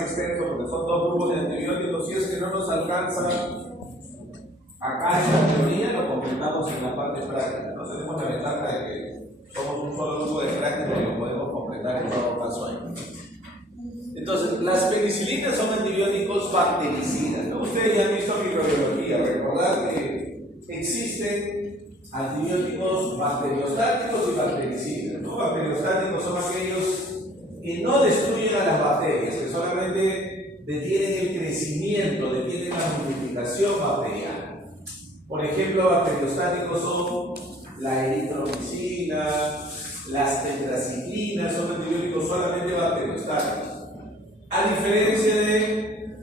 bastante extenso porque son dos grupos de antibióticos. Si es que no nos alcanza acá en la teoría, lo completamos en la parte práctica. No tenemos la ventaja de que somos un solo grupo de práctica y lo podemos completar en todo caso ahí. Entonces, las penicilinas son antibióticos bactericidas, ¿no? Ustedes ya han visto microbiología, recordar que existen antibióticos bacteriostáticos y bactericidas, ¿no? Bacteriostáticos son aquellos que no destruyen a las bacterias, que solamente detienen el crecimiento, detienen la multiplicación bacteriana. Por ejemplo, bacteriostáticos son la eritromicina, las tetraciclinas, son antibióticos solamente bacteriostáticos. A diferencia de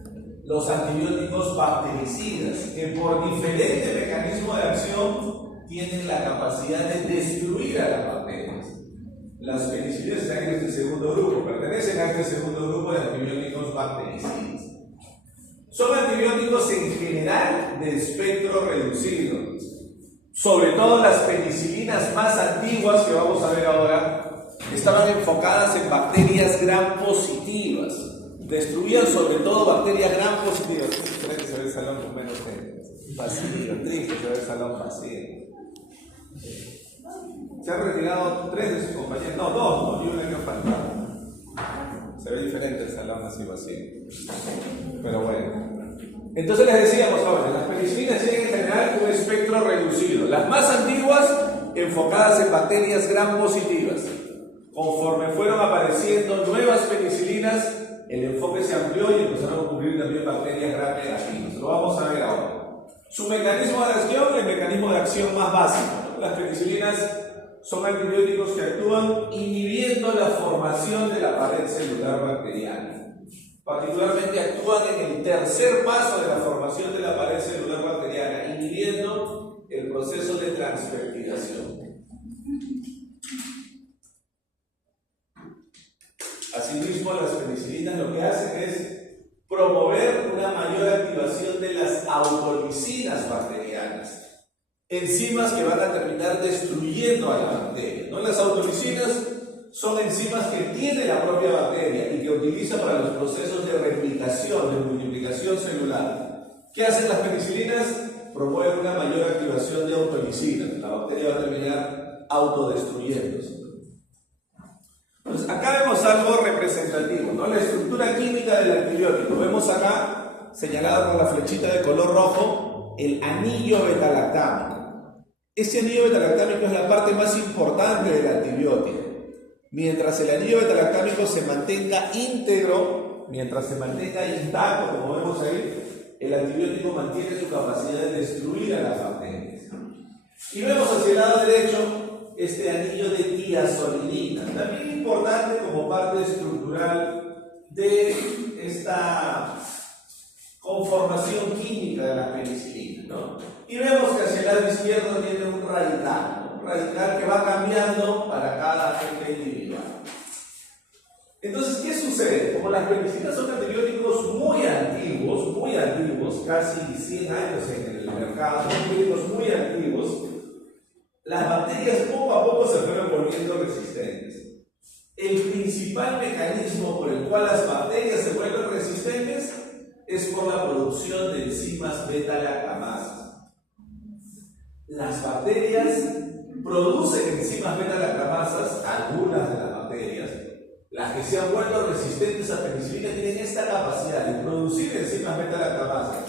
los antibióticos bactericidas, que por diferente mecanismo de acción tienen la capacidad de destruir a las bacterias. Las penicilinas están en este segundo grupo, pertenecen a este segundo grupo de antibióticos bactericidas. Son antibióticos en general de espectro reducido. Sobre todo las penicilinas más antiguas que vamos a ver ahora estaban enfocadas en bacterias gram positivas. Destruían sobre todo bacterias gram positivas. Creo que se ve el salón con menos gente. Vacío, triste, se ve el salón vacío. Se han retirado 3 de sus compañeros, no, 2, y una que faltaba. Se ve diferente el salón así vacío. Pero bueno. Entonces les decíamos ahora, las penicilinas tienen en general un espectro reducido. Las más antiguas enfocadas en bacterias gram positivas. Conforme fueron apareciendo nuevas penicilinas, el enfoque se amplió y empezaron a cubrir también bacterias gram negativas. Lo vamos a ver ahora. Su mecanismo de acción, el mecanismo de acción más básico. Las penicilinas son antibióticos que actúan inhibiendo la formación de la pared celular bacteriana. Particularmente actúan en el tercer paso de la formación de la pared celular bacteriana, inhibiendo el proceso de transpeptidación. Asimismo, las penicilinas lo que hacen es promover una mayor activación de las autolisinas bacterianas, enzimas que van a terminar destruyendo a la bacteria, ¿no? Las autolisinas son enzimas que tiene la propia bacteria y que utiliza para los procesos de replicación, de multiplicación celular. ¿Qué hacen las penicilinas? Promueven una mayor activación de autolisinas. La bacteria va a terminar autodestruyéndose. Entonces, acá vemos algo representativo, ¿no? La estructura química del antibiótico. Vemos acá, señalado con la flechita de color rojo, el anillo betalactámico. Este anillo betalactámico es la parte más importante del antibiótico. Mientras el anillo betalactámico se mantenga íntegro, mientras se mantenga intacto, como vemos ahí, el antibiótico mantiene su capacidad de destruir a las bacterias. Y vemos hacia el lado derecho este anillo de tiazolinina, también importante como parte estructural de esta conformación química de la penicilina, ¿no? Y vemos que hacia el lado izquierdo tiene un radical, ¿no? Un radical que va cambiando para cada agente individual. Entonces, ¿qué sucede? Como las penicilinas son antibióticos muy antiguos, casi 100 años en el mercado, son antibióticos muy antiguos, las bacterias poco a poco se fueron volviendo resistentes. El principal mecanismo por el cual las bacterias se vuelven resistentes es por la producción de enzimas beta-lactamasas. Las bacterias producen enzimas beta-lactamasas, algunas de las bacterias, las que se han vuelto resistentes a penicilina, tienen esta capacidad de producir enzimas beta-lactamasas.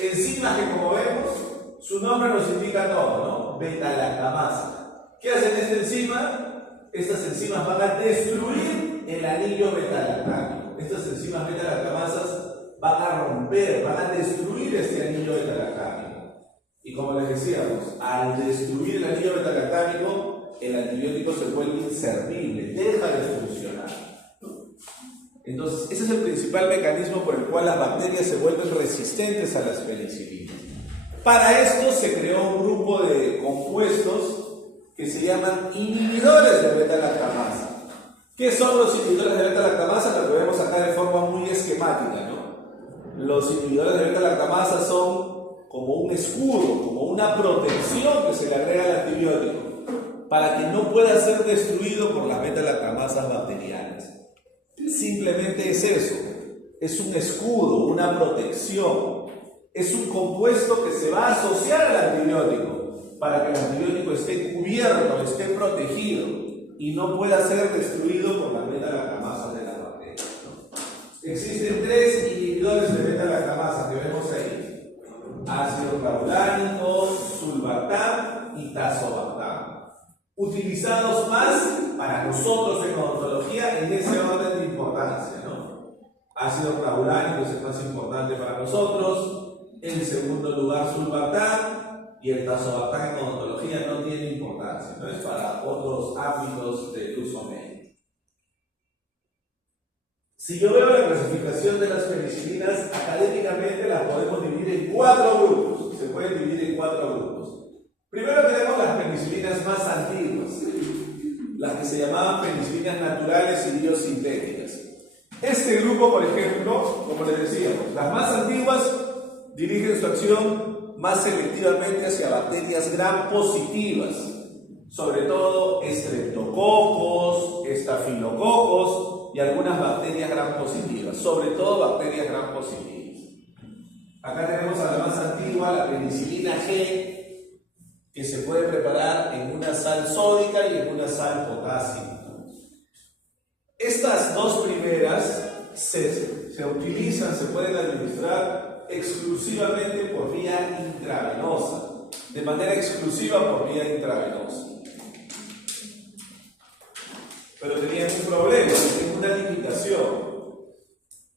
Enzimas que, como vemos, su nombre nos indica todo, ¿no? Beta-lactamasa. ¿Qué hacen esta enzima? Estas enzimas van a destruir el anillo beta-lactámico. Estas enzimas beta-lactamasas van a romper, van a destruir este anillo beta-lactámico. Y como les decíamos, al destruir el anillo beta-lactámico, el antibiótico se vuelve inservible, deja de funcionar. Entonces, ese es el principal mecanismo por el cual las bacterias se vuelven resistentes a las penicilinas. Para esto se creó un grupo de compuestos que se llaman inhibidores de beta-lactamasa. ¿Qué son los inhibidores de beta-lactamasa? Lo que vemos acá de forma muy esquemática, ¿no? Los inhibidores de beta-lactamasa son como un escudo, como una protección que se le agrega al antibiótico para que no pueda ser destruido por las beta-lactamasas bacterianas. Simplemente es eso. es un escudo, una protección. Es un compuesto que se va a asociar al antibiótico para que el antibiótico esté cubierto, esté protegido y no pueda ser destruido por las beta-lactamasas de las bacterias, ¿no? Existen 3 inhibidores de beta-lactamasa que vemos ahí: ácido clavulánico, sulbactam y tazobactam, utilizados más para nosotros en odontología en ese orden de importancia, ¿no? Ácido clavulánico es el más importante para nosotros. En segundo lugar, sulbactam, y el tazobactam en odontología no tiene importancia, no es para otros ámbitos del uso médico. Si yo veo la clasificación de las penicilinas, académicamente las podemos dividir en 4 grupos. Se pueden dividir en 4 grupos. Primero tenemos las penicilinas más antiguas, las que se llamaban penicilinas naturales y biosintéticas. Este grupo, por ejemplo, como les decíamos, las más antiguas dirigen su acción más selectivamente hacia bacterias gram positivas, sobre todo estreptococos, estafilococos y algunas bacterias gram positivas, sobre todo bacterias gram positivas. Acá tenemos a la más antigua, la penicilina G, que se puede preparar en una sal sódica y en una sal potásica. Estas dos primeras se utilizan, se pueden administrar exclusivamente por vía intravenosa, de manera exclusiva por vía intravenosa. Pero tenían un problema, tienen una limitación,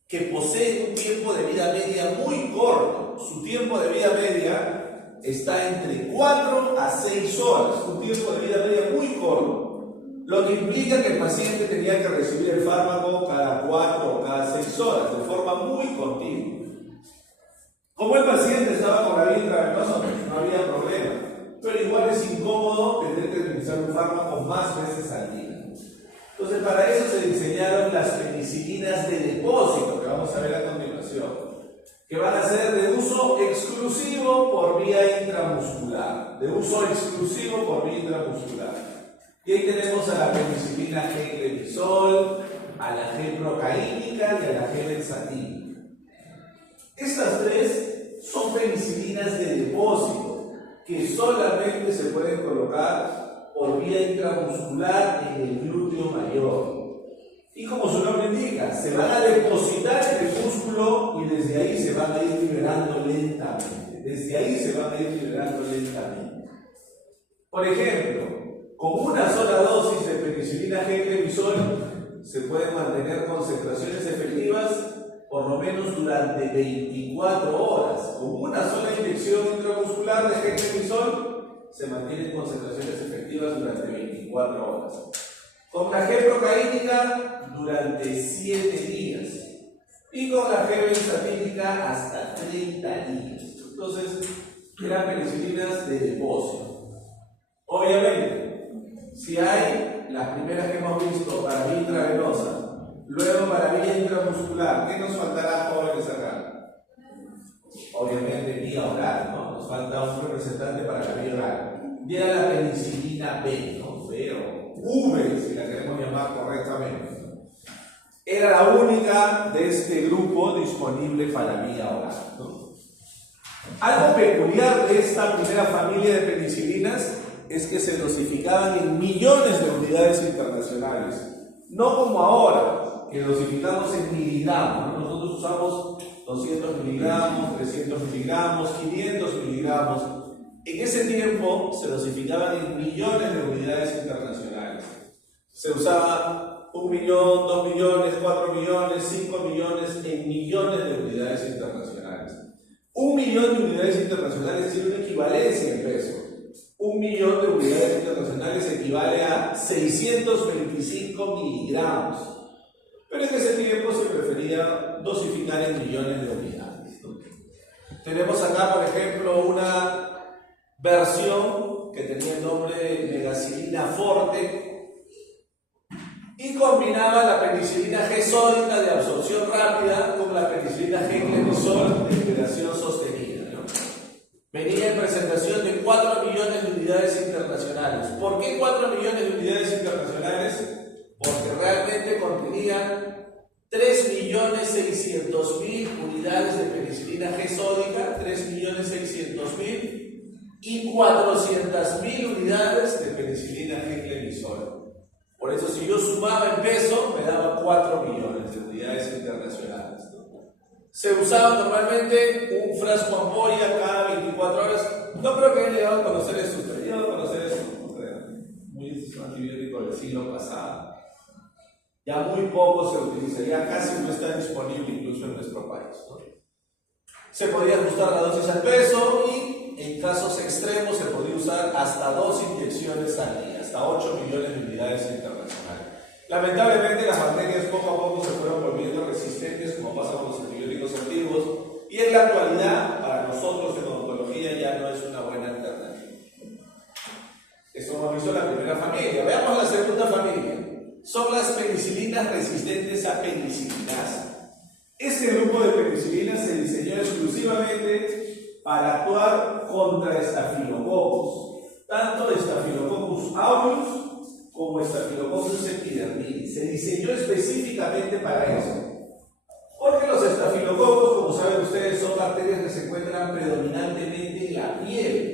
que poseen un tiempo de vida media muy corto. Su tiempo de vida media está entre 4 a 6 horas, un tiempo de vida media muy corto, lo que implica que el paciente tenía que recibir el fármaco cada 4 o cada 6 horas, de forma muy continua. Como el paciente estaba con la vía intravenosa, no había problema, pero igual es incómodo tener que utilizar un fármaco más veces al día. Entonces, para eso se diseñaron las penicilinas de depósito, que vamos a ver a continuación, que van a ser de uso exclusivo por vía intramuscular, de uso exclusivo por vía intramuscular. Y ahí tenemos a la penicilina G-clemisol, a la G-procaínica y a la G-benzatina. Estas 3 son penicilinas de depósito que solamente se pueden colocar por vía intramuscular en el glúteo mayor. Y como su nombre indica, se van a depositar en el músculo y desde ahí se van a ir liberando lentamente. Desde ahí se van a ir liberando lentamente. Por ejemplo, con una sola dosis de penicilina G-clemisol se pueden mantener concentraciones efectivas por lo menos durante 24 horas. Con una sola inyección intramuscular de G-clemisol se mantienen concentraciones efectivas durante 24 horas. Con la G-procaínica durante 7 días. Y con la G-benzatínica hasta 30 días. Entonces, eran penicilinas de depósito. Obviamente, si hay las primeras que hemos visto para vía intravenosa, luego para vía intramuscular, ¿qué nos faltará, jóvenes, acá? Obviamente vía oral, ¿no? Nos falta un representante para la vía oral. Viene la penicilina B, ¿no? B o V, si la queremos llamar correctamente. Era la única de este grupo disponible para vía oral, ¿no? Algo peculiar de esta primera familia de penicilinas es que se dosificaban en millones de unidades internacionales, no como ahora, que dosificamos en miligramos, ¿no? Nosotros usamos 200 miligramos, 300 miligramos, 500 miligramos. En ese tiempo se dosificaban en millones de unidades internacionales. Se usaba 1 millón, 2 millones, 4 millones, 5 millones, en millones de unidades internacionales. 1 millón de unidades internacionales tiene una equivalencia en peso. 1 millón de unidades internacionales equivale a 625 miligramos. Pero en ese tiempo se prefería dosificar en millones de unidades, ¿no? Tenemos acá, por ejemplo, una versión que tenía el nombre de Megacilina Forte y combinaba la penicilina G sódica de absorción rápida con la penicilina G-clemisol de liberación sostenida, ¿no? Venía en presentación de 4 millones de unidades internacionales. ¿Por qué 4 millones de unidades internacionales? Porque realmente contenía 3.600.000 300.000 unidades de penicilina G sódica, 3.600.000, y 400.000 unidades de penicilina G clemizol. Por eso, si yo sumaba en peso, me daba 4 millones de unidades internacionales, ¿no? Se usaba normalmente un frasco ampolla cada 24 horas. No creo que haya llegado a conocer eso, pero he llegado a conocer eso, no creo. Muy antibiótico del siglo pasado. Ya muy poco se utiliza, ya casi no está disponible incluso en nuestro país, ¿no? Se podía ajustar la dosis al peso y en casos extremos se podía usar hasta 2 inyecciones al día, hasta 8 millones de unidades internacionales. Lamentablemente las bacterias poco a poco se fueron volviendo resistentes, como pasa con los antibióticos antiguos, y en la actualidad para nosotros en odontología ya no es una buena alternativa. Esto hemos visto la primera familia. Veamos la segunda familia. Son las penicilinas resistentes a penicilinasa. Este grupo de penicilinas se diseñó exclusivamente para actuar contra estafilococos, tanto Staphylococcus aureus como Staphylococcus epidermidis. Se diseñó específicamente para eso, porque los estafilococos, como saben ustedes, son bacterias que se encuentran predominantemente en la piel,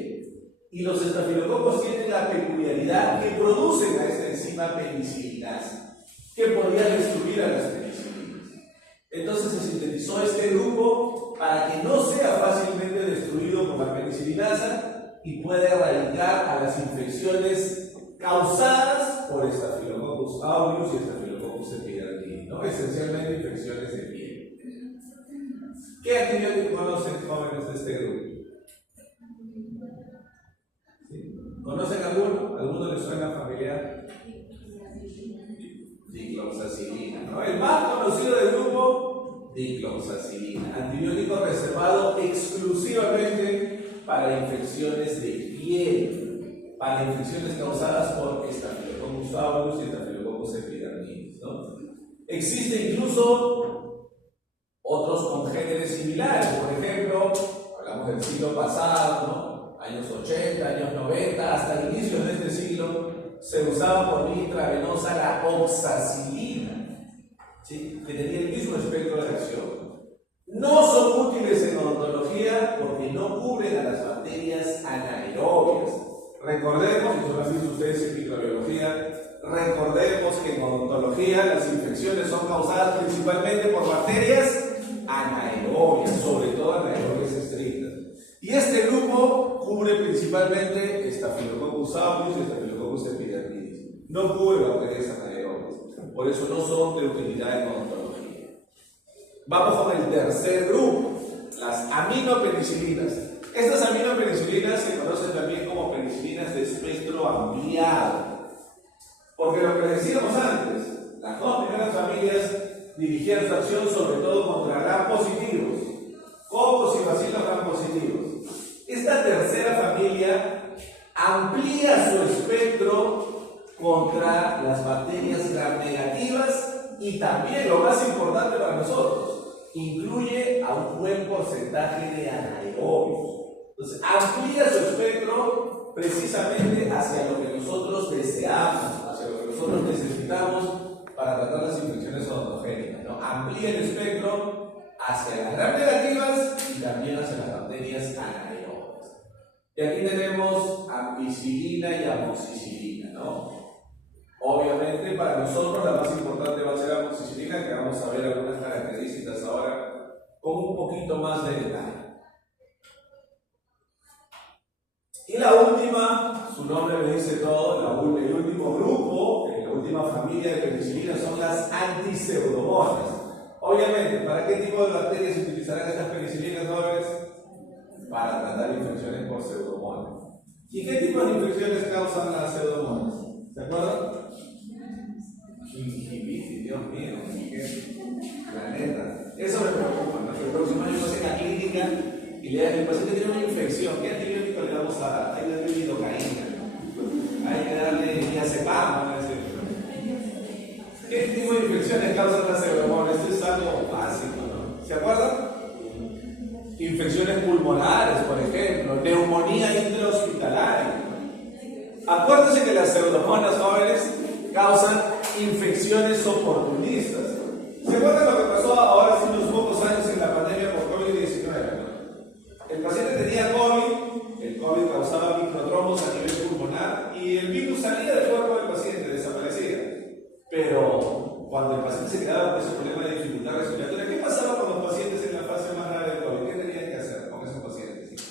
y los estafilococos tienen la peculiaridad que producen a esta enzima penicilinasa, que podría destruir a las penicilinas. Entonces se sintetizó este grupo para que no sea fácilmente destruido por la penicilinasa y pueda erradicar a las infecciones causadas por Staphylococcus aureus y Staphylococcus epidermidis, ¿no? Esencialmente infecciones de piel. ¿Qué antibióticos conocen jóvenes de este grupo? ¿Sí? ¿Conocen alguno? ¿Alguno les suena familiar? Dicloxacilina, ¿no? El más conocido del grupo, dicloxacilina, antibiótico reservado exclusivamente para infecciones de piel, para infecciones causadas por Staphylococcus aureus y Staphylococcus epidermidis, ¿no? Existe incluso otros congéneres similares. Por ejemplo, hablamos del siglo pasado, ¿no? Años 80, años 90, hasta inicios de este siglo, se usaba por vía intravenosa la oxacilina, ¿sí? Que tenía el mismo espectro de acción. No son útiles en odontología porque no cubren a las bacterias anaerobias. Recordemos, y eso lo han visto ustedes en microbiología, recordemos que en odontología las infecciones son causadas principalmente por bacterias anaerobias, sobre todo anaerobias estrictas. Y este grupo cubre principalmente Staphylococcus aureus y Staphylococcus epidermidis. No cubre bacterias anaerobias, por eso no son de utilidad en odontología. Vamos con el tercer grupo, las aminopenicilinas. Estas aminopenicilinas se conocen también como penicilinas de espectro ampliado, porque lo que decíamos antes, las dos primeras familias dirigían su acción sobre todo contra gram positivos, cocos y bacilos gram positivos. Esta tercera familia amplía su espectro contra las bacterias gram negativas y también, lo más importante para nosotros, incluye a un buen porcentaje de anaerobios. Entonces, amplía su espectro precisamente hacia lo que nosotros deseamos, hacia lo que nosotros necesitamos para tratar las infecciones odontogénicas, ¿no? Amplía el espectro hacia las gram negativas y también hacia las bacterias anaerobias. Y aquí tenemos ampicilina y amoxicilina, ¿no? Obviamente para nosotros la más importante va a ser la amoxicilina, que vamos a ver algunas características ahora con un poquito más de detalle. Y la última, su nombre me dice todo, el último grupo, la última familia de penicilinas son las antipseudomonas. Obviamente, ¿para qué tipo de bacterias se utilizarán estas penicilinas, jóvenes? Para tratar infecciones por pseudomonas. ¿Y qué tipo de infecciones causan las pseudomonas? ¿Se acuerdan? Gingivitis, Dios mío, qué planeta. Eso me preocupa, ¿no? Que el próximo año pase en la clínica y le dan el paciente tiene una infección. ¿Qué antibiótico le vamos a dar? Hay que darle lidocaína, hay que darle diazepam, ¿no? ¿Qué tipo de infecciones causan las pseudomonas? Esto es algo básico, ¿no? ¿Se acuerdan? Infecciones pulmonares, por ejemplo, neumonía intrahospitalaria. Acuérdense que las pseudomonas, jóvenes, causan infecciones oportunistas. ¿Sí? recuerdan lo que pasó ahora hace unos pocos años en la pandemia por COVID-19, ¿no? El paciente tenía COVID, el COVID causaba microtrombos a nivel pulmonar y el virus salía del cuerpo del paciente, desaparecía. Pero cuando el paciente se quedaba con ese problema de dificultad respiratoria, ¿qué pasaba con los pacientes en la fase más grave del COVID? ¿Qué tenían que hacer con esos pacientes?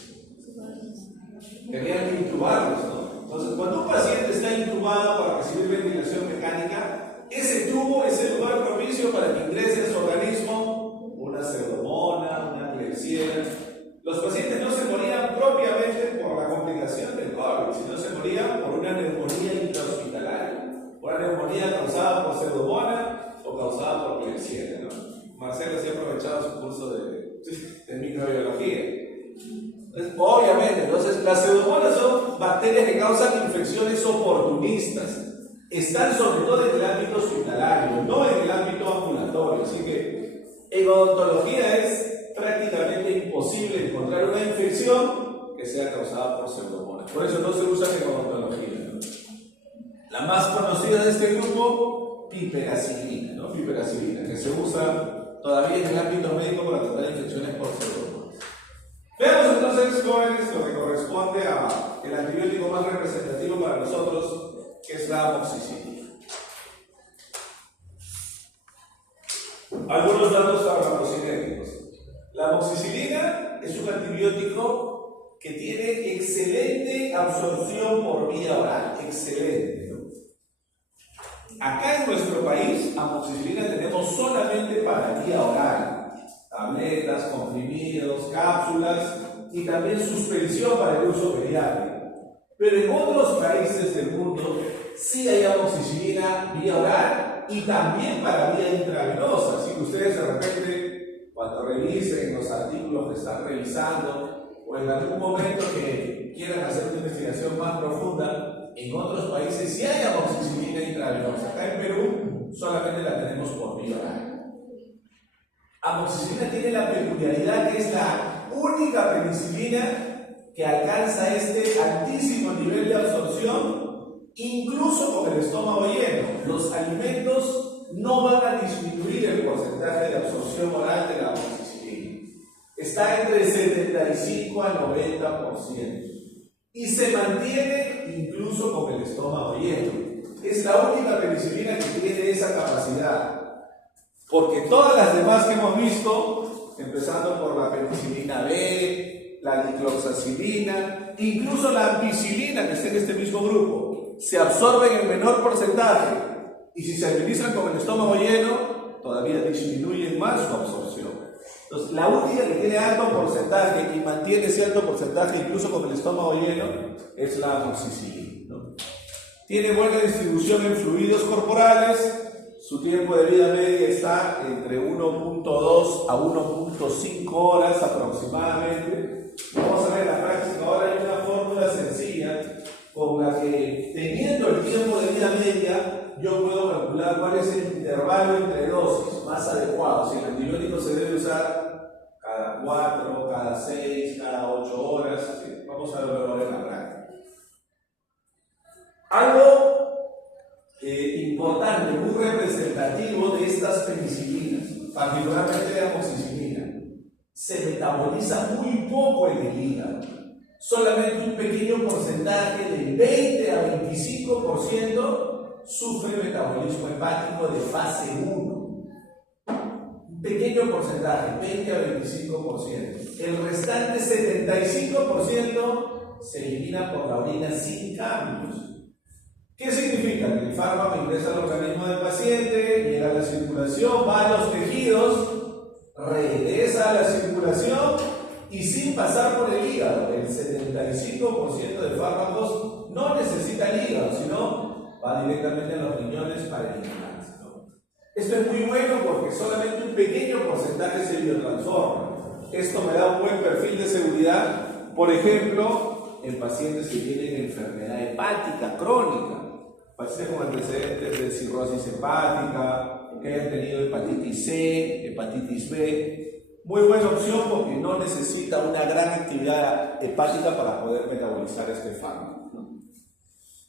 Tenían que intubarlos, ¿no? Entonces, cuando un paciente está intubado para recibir ventilación mecánica, ese tubo es el lugar propicio para que ingrese en su organismo una pseudomonas, una klebsiella. Los pacientes no se morían propiamente por la complicación del COVID, sino se morían por una neumonía intrahospitalaria, por una neumonía causada por pseudomonas o causada por klebsiella, ¿no? Marcelo se ha aprovechado su curso de microbiología. Obviamente, entonces las pseudomonas son bacterias que causan infecciones oportunistas. Están sobre todo en el ámbito hospitalario, no en el ámbito ambulatorio. Así que en odontología es prácticamente imposible encontrar una infección que sea causada por pseudomonas. Por eso no se usa en odontología, ¿no? La más conocida de este grupo, piperacilina, ¿no? Piperacilina, que se usa todavía en el ámbito médico para tratar infecciones por pseudomonas. Veamos entonces, jóvenes, lo que corresponde al antibiótico más representativo para nosotros, que es la amoxicilina. Algunos datos farmacocinéticos. La amoxicilina es un antibiótico que tiene excelente absorción por vía oral, excelente, ¿no? Acá en nuestro país, amoxicilina tenemos solamente para vía oral. Tabletas, comprimidos, cápsulas y también suspensión para el uso pediátrico. Pero en otros países del mundo sí hay amoxicilina vía oral y también para vía intravenosa. Así que ustedes de repente, cuando revisen los artículos que están revisando o en algún momento que quieran hacer una investigación más profunda, en otros países sí hay amoxicilina intravenosa. Acá en Perú solamente la tenemos por vía oral. Amoxicilina tiene la peculiaridad que es la única penicilina que alcanza este altísimo nivel de absorción, incluso con el estómago lleno. Los alimentos no van a disminuir el porcentaje de absorción oral de la amoxicilina. Está entre 75 al 90% y se mantiene incluso con el estómago lleno. Es la única penicilina que tiene esa capacidad. Porque todas las demás que hemos visto, empezando por la penicilina B, la dicloxacilina, incluso la ampicilina, que está en este mismo grupo, se absorben en menor porcentaje y si se administran con el estómago lleno, todavía disminuyen más su absorción. Entonces, la única que tiene alto porcentaje y mantiene ese alto porcentaje incluso con el estómago lleno es la amoxicilina, ¿no? Tiene buena distribución en fluidos corporales. Su tiempo de vida media está entre 1.2 a 1.5 horas aproximadamente. Vamos a ver la práctica. Ahora hay una fórmula sencilla con la que, teniendo el tiempo de vida media, yo puedo calcular cuál es el intervalo entre dosis más adecuado. Si el antibiótico se debe usar cada 4, cada 6, cada 8 horas. ¿Sí? Vamos a verlo ahora en la práctica. Algo importante, muy representativo de estas penicilinas, particularmente la amoxicilina, se metaboliza muy poco en el hígado. Solamente un pequeño porcentaje, del 20 a 25%, sufre metabolismo hepático de fase 1. Un pequeño porcentaje, 20 a 25%. El restante 75% se elimina por la orina sin cambios. ¿Qué significa? Que el fármaco ingresa al organismo del paciente, llega a la circulación, va a los tejidos, regresa a la circulación y sin pasar por el hígado. El 75% de fármacos no necesita el hígado, sino va directamente a los riñones para eliminarse, ¿no? Esto es muy bueno porque solamente un pequeño porcentaje se biotransforma. Esto me da un buen perfil de seguridad, por ejemplo, en pacientes que tienen enfermedad hepática crónica. Pacientes con antecedentes de cirrosis hepática, que hayan tenido hepatitis C, hepatitis B. Muy buena opción porque no necesita una gran actividad hepática para poder metabolizar este fármaco, ¿no?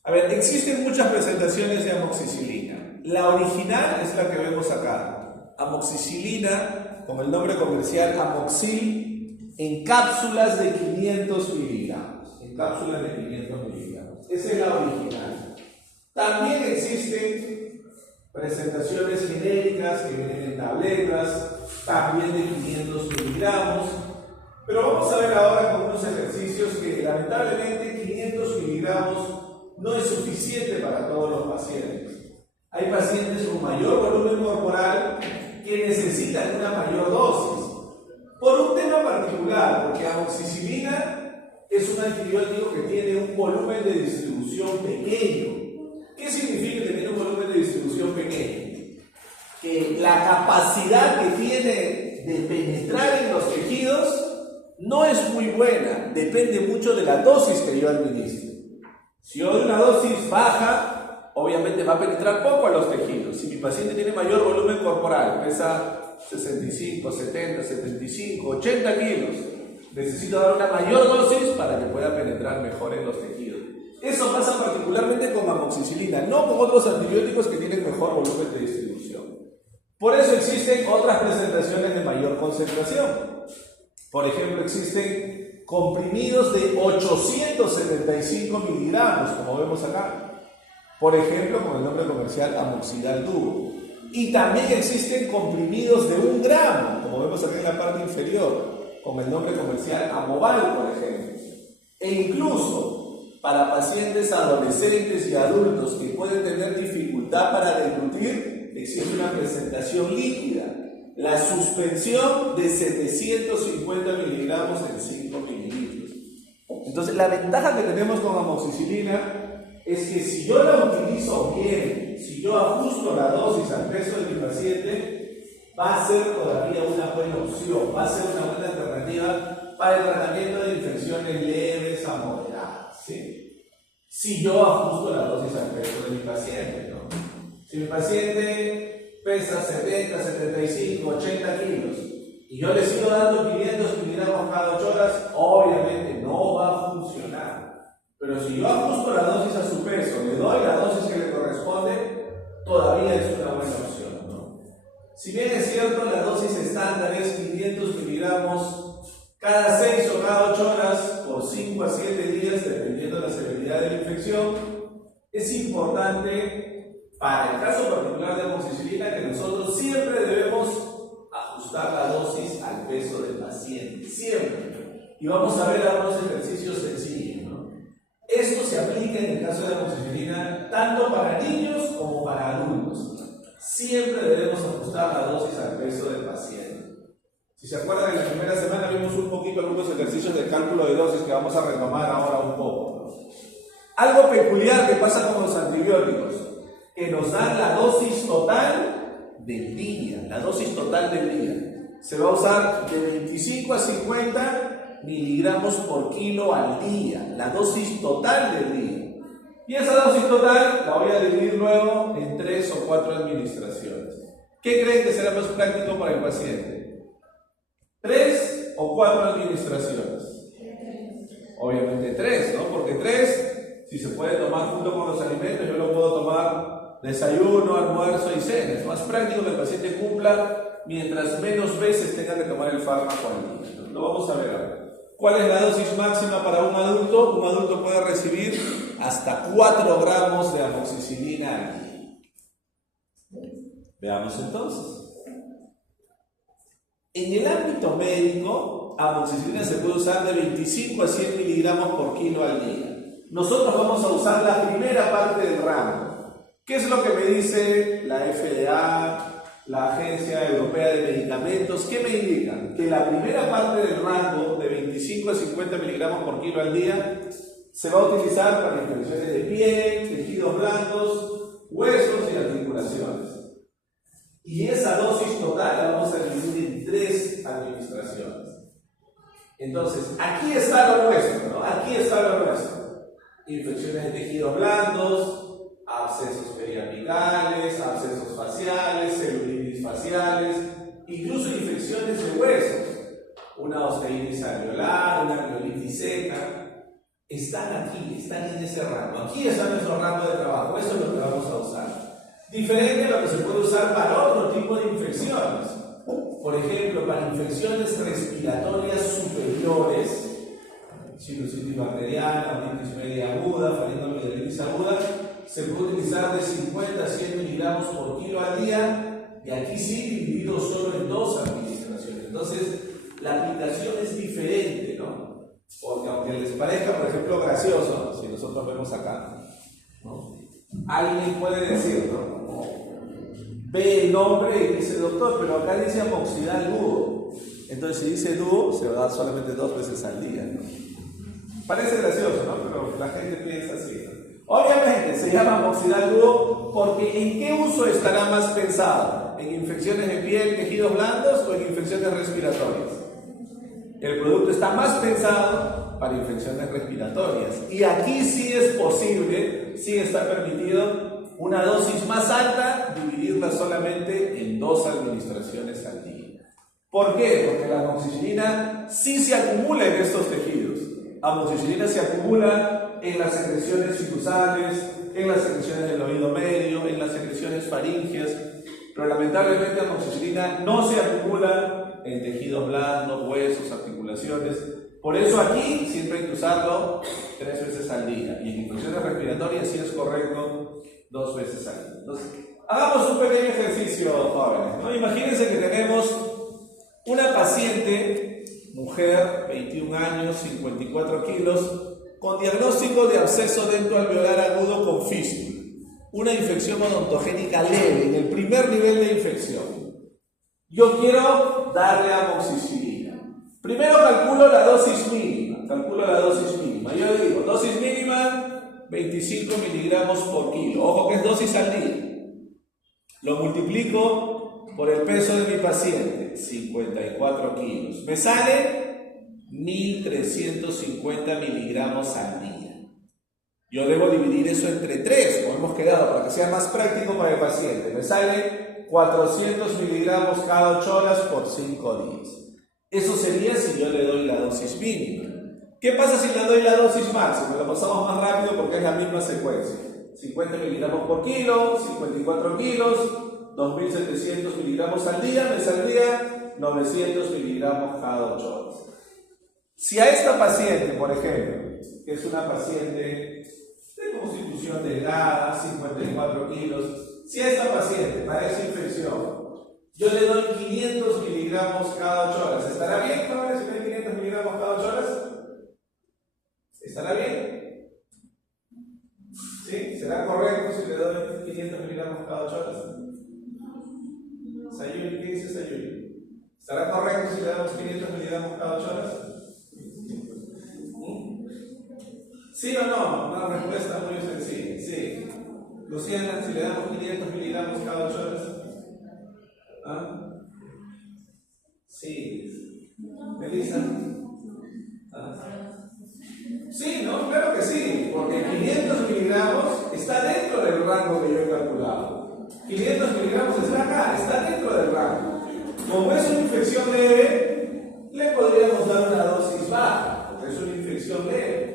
A ver, existen muchas presentaciones de amoxicilina. La original es la que vemos acá. amoxicilina, con el nombre comercial Amoxil, en cápsulas de 500 miligramos. En cápsulas de 500 miligramos. Esa es la original. También existen presentaciones genéricas que vienen en tabletas, también de 500 miligramos. Pero vamos a ver ahora con unos ejercicios que lamentablemente 500 miligramos no es suficiente para todos los pacientes. Hay pacientes con mayor volumen corporal que necesitan una mayor dosis. Por un tema particular, porque amoxicilina es un antibiótico que tiene un volumen de distribución pequeño. ¿Qué significa que tiene un volumen de distribución pequeño? Que la capacidad que tiene de penetrar en los tejidos no es muy buena, depende mucho de la dosis que yo administre. Si yo doy una dosis baja, obviamente va a penetrar poco a los tejidos. Si mi paciente tiene mayor volumen corporal, pesa 65, 70, 75, 80 kilos, necesito dar una mayor dosis para que pueda penetrar mejor en los tejidos. Eso pasa particularmente con amoxicilina, no con otros antibióticos que tienen mejor volumen de distribución. Por eso existen otras presentaciones de mayor concentración. Por ejemplo, existen comprimidos de 875 miligramos, como vemos acá. Por ejemplo, con el nombre comercial Amoxidal Duo. Y también existen comprimidos de 1 gramo, como vemos acá en la parte inferior, con el nombre comercial Amoval, por ejemplo. E incluso para pacientes adolescentes y adultos que pueden tener dificultad para deglutir, existe una presentación líquida. La suspensión de 750 miligramos en 5 mililitros. Entonces, la ventaja que tenemos con amoxicilina es que si yo la utilizo bien, si yo ajusto la dosis al peso de mi paciente, va a ser todavía una buena opción, va a ser una buena alternativa para el tratamiento de infecciones leves a moderadas, ¿sí? Si yo ajusto la dosis al peso de mi paciente, ¿no? Si mi paciente pesa 70, 75, 80 kilos y yo le sigo dando 500 miligramos cada 8 horas, obviamente no va a funcionar. Pero si yo ajusto la dosis a su peso, le doy la dosis que le corresponde, todavía es una buena opción, ¿no? Si bien es cierto, la dosis estándar es 500 miligramos cada 6 o cada 8 horas por 5 a 7 días, dependiendo de la severidad de la infección, es importante para el caso particular de amoxicilina que nosotros siempre debemos ajustar la dosis al peso del paciente, siempre. Y vamos a ver algunos ejercicios sencillos, ¿no? Esto se aplica en el caso de amoxicilina tanto para niños como para adultos. Siempre debemos ajustar la dosis al peso del paciente. Si se acuerdan, en la primera semana vimos un poquito algunos ejercicios de cálculo de dosis que vamos a retomar ahora un poco, ¿no? Algo peculiar que pasa con los antibióticos, que nos dan la dosis total del día, la dosis total del día. Se va a usar de 25 a 50 miligramos por kilo al día, la dosis total del día. Y esa dosis total la voy a dividir luego en 3 o 4 administraciones. ¿Qué creen que será más práctico para el paciente? ¿3 o 4 administraciones? Obviamente 3, ¿no? Porque 3, si se puede tomar junto con los alimentos, yo lo puedo tomar desayuno, almuerzo y cena. Es más práctico que el paciente cumpla mientras menos veces tenga que tomar el fármaco al día. Lo vamos a ver ahora. ¿Cuál es la dosis máxima para un adulto? Un adulto puede recibir hasta 4 gramos de amoxicilina al día. Veamos entonces. En el ámbito médico, amoxicilina se puede usar de 25 a 100 miligramos por kilo al día. Nosotros vamos a usar la primera parte del rango. ¿Qué es lo que me dice la FDA, la Agencia Europea de Medicamentos? ¿Qué me indican? Que la primera parte del rango de 25 a 50 miligramos por kilo al día se va a utilizar para infecciones de piel, tejidos blandos, huesos y articulaciones. Y esa dosis total la vamos a dividir en 3 administraciones. Entonces, aquí está lo nuestro, ¿no? Aquí está lo nuestro. Infecciones de tejidos blandos, abscesos periapicales, abscesos faciales, celulitis faciales, incluso infecciones de huesos, una osteitis alveolar, una miolitis seca, están aquí, están en ese rango. Aquí está nuestro rango de trabajo, eso es lo que vamos a usar. Diferente a lo que se puede usar para otro tipo de infecciones. Por ejemplo, para infecciones respiratorias superiores, sinusitis bacteriana, otitis media aguda, faringoamigdalitis aguda, se puede utilizar de 50 a 100 miligramos por kilo al día, y aquí sí dividido solo en 2 administraciones. Entonces, la aplicación es diferente, ¿no? Porque aunque les parezca, por ejemplo, gracioso, si nosotros vemos acá, ¿no? Alguien puede decir, ¿no? Ve el nombre y dice, doctor, pero acá dice amoxidal dúo. Entonces, si dice dúo, se va a dar solamente 2 veces al día, ¿no? Parece gracioso, ¿no? Pero la gente piensa así, ¿no? Obviamente se llama amoxidal dúo porque ¿en qué uso estará más pensado? ¿En infecciones de piel, tejidos blandos o en infecciones respiratorias? El producto está más pensado para infecciones respiratorias. Y aquí sí es posible, sí está permitido una dosis más alta, dividirla solamente en 2 administraciones al día. ¿Por qué? Porque la amoxicilina sí se acumula en estos tejidos. Amoxicilina se acumula en las secreciones sinusales, en las secreciones del oído medio, en las secreciones faríngeas, pero lamentablemente la amoxicilina no se acumula en tejidos blandos, huesos, articulaciones. Por eso aquí siempre hay que usarlo 3 veces al día, y en infecciones respiratorias sí es correcto 2 veces al día. Entonces, hagamos un pequeño ejercicio, jóvenes, ¿no? Imagínense que tenemos una paciente, mujer, 21 años, 54 kilos, con diagnóstico de absceso dentoalveolar agudo con fístula, una infección odontogénica leve, en el primer nivel de infección. Yo quiero darle amoxicilina. Primero calculo la dosis mínima. Yo digo, dosis mínima, 25 miligramos por kilo. Ojo que es dosis al día. Lo multiplico por el peso de mi paciente, 54 kilos. Me sale 1.350 miligramos al día. Yo debo dividir eso entre 3, como hemos quedado, para que sea más práctico para el paciente. Me sale 400 miligramos cada 8 horas por 5 días. Eso sería si yo le doy la dosis mínima. ¿Qué pasa si le doy la dosis máxima? Lo pasamos más rápido porque es la misma secuencia. 50 miligramos por kilo, 54 kilos, 2.700 miligramos al día, me saldría 900 miligramos cada 8 horas. Si a esta paciente, por ejemplo, que es una paciente de constitución delgada, 54 kilos, si a esta paciente para esa infección yo le doy 500 miligramos cada 8 horas, ¿estará bien, jóvenes, si le doy 500 miligramos cada 8 horas? ¿Estará bien? ¿Sí? ¿Será correcto si le doy 500 miligramos cada 8 horas? Sayuri, ¿qué dice Sayuri? ¿Estará correcto si le damos 500 miligramos cada 8 horas? ¿Sí o no? Una respuesta muy sencilla. Sí. Luciana, si le damos 500 miligramos cada 8 horas. ¿Ah? Sí. Melissa. ¿Ah? Sí, ¿no? Claro que sí, porque 500 miligramos está dentro del rango que yo he calculado. 500 miligramos está acá, está dentro del rango. Como es una infección leve, le podríamos dar una dosis baja, porque es una infección leve.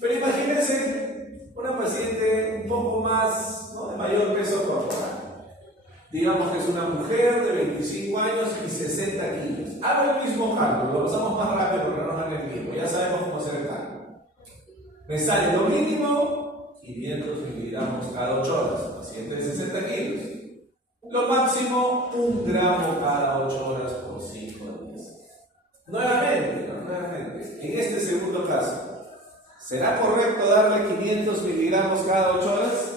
Pero imagínense una paciente un poco más, ¿no?, de mayor peso corporal. Digamos que es una mujer de 25 años y 60 kilos. Hago el mismo cálculo, lo pasamos más rápido porque no nos dan el tiempo, ya sabemos cómo hacer el cálculo. Me sale lo mínimo 500 miligramos cada 8 horas, paciente de 60 kilos. Lo máximo 1 gramo cada 8 horas por 5 días. Nuevamente, en este segundo caso, ¿será correcto darle 500 miligramos cada 8 horas?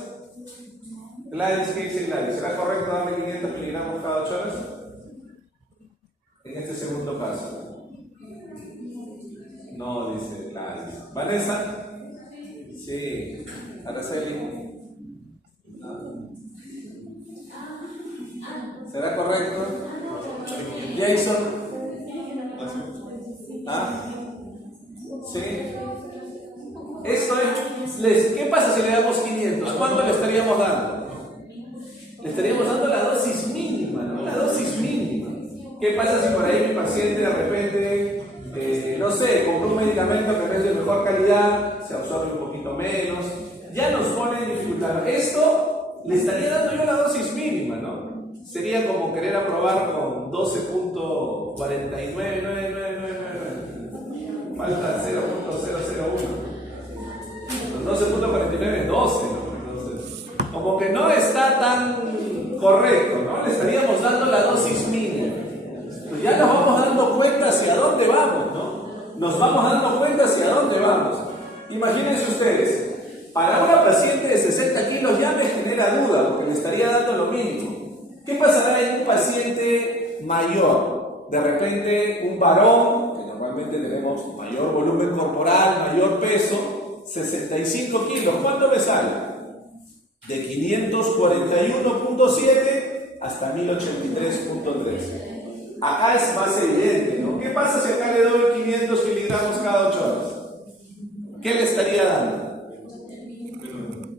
Gladys, ¿qué dice Gladys? ¿Será correcto darle 500 miligramos cada 8 horas? En este segundo caso. No, dice Gladys. ¿Vanessa? Sí. Araceli. ¿No? ¿Será correcto? Jason. ¿Ah? Sí. Esto es. ¿Qué pasa si le damos 500? ¿Cuánto le estaríamos dando? Le estaríamos dando la dosis mínima, ¿no? La dosis mínima. ¿Qué pasa si por ahí mi paciente de repente, no sé, compró un medicamento que es de mejor calidad, se absorbe un poquito menos? Ya nos pone en dificultad. Esto le estaría dando yo la dosis mínima, ¿no? Sería como querer aprobar con 12.499999. Falta 0.001. 12.49 es 12, ¿no? Entonces, como que no está tan correcto, ¿no? Le estaríamos dando la dosis mínima. Pues ya nos vamos dando cuenta hacia dónde vamos, ¿no? Nos vamos dando cuenta hacia dónde vamos. Imagínense ustedes, para una paciente de 60 kilos ya me genera duda, porque le estaría dando lo mínimo. ¿Qué pasará en un paciente mayor? De repente, un varón, que normalmente tenemos mayor volumen corporal, mayor peso, 65 kilos, ¿cuánto me sale? De 541.7 hasta 1083.3. Acá es más evidente, ¿no? ¿Qué pasa si acá le doy 500 miligramos cada 8 horas? ¿Qué le estaría dando?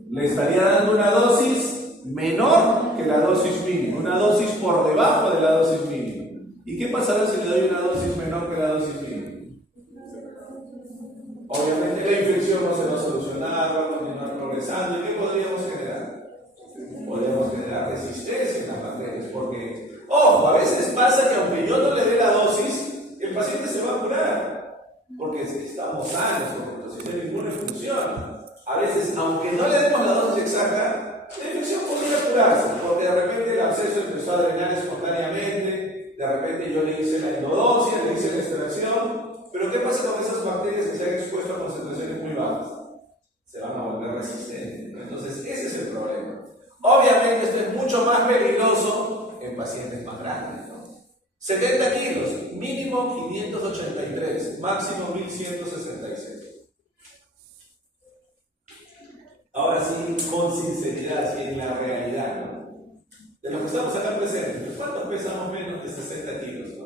Le estaría dando una dosis menor que la dosis mínima, una dosis por debajo de la dosis mínima. ¿Y qué pasará si le doy una dosis menor que la dosis mínima? Obviamente la infección no se va a solucionar, va a continuar progresando. ¿Y qué podríamos generar? Podríamos generar resistencia en las bacterias, porque, ojo, a veces pasa que aunque yo no le dé la dosis, el paciente se va a curar, porque estamos sanos, porque el sistema inmune funciona. A veces, aunque no le demos la dosis exacta, la infección podría curarse, porque de repente el absceso empezó a drenar espontáneamente, de repente yo le hice la endodoncia, le hice la extracción. Pero ¿qué pasa con esas bacterias que se han expuesto a concentraciones muy bajas? Se van a volver resistentes, ¿no? Entonces, ese es el problema. Obviamente, esto es mucho más peligroso en pacientes más grandes, ¿no? 70 kilos, mínimo 583, máximo 1166. Ahora sí, con sinceridad, sí, en la realidad, ¿no? De los que estamos acá presentes, ¿cuántos pesamos menos de 60 kilos? ¿No?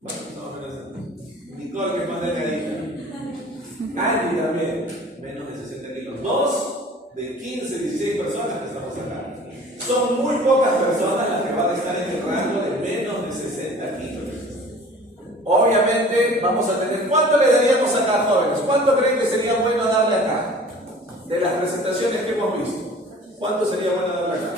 Bueno, no, menos Nicole, que es más delgadita. Andy también, menos de 60 kilos. 2 de 15, 16 personas que estamos acá. Son muy pocas personas las que van a estar en el rango de menos de 60 kilos. Obviamente, vamos a tener. ¿Cuánto le daríamos acá, jóvenes? ¿Cuánto creen que sería bueno darle acá? De las presentaciones que hemos visto, ¿cuánto sería bueno darle acá?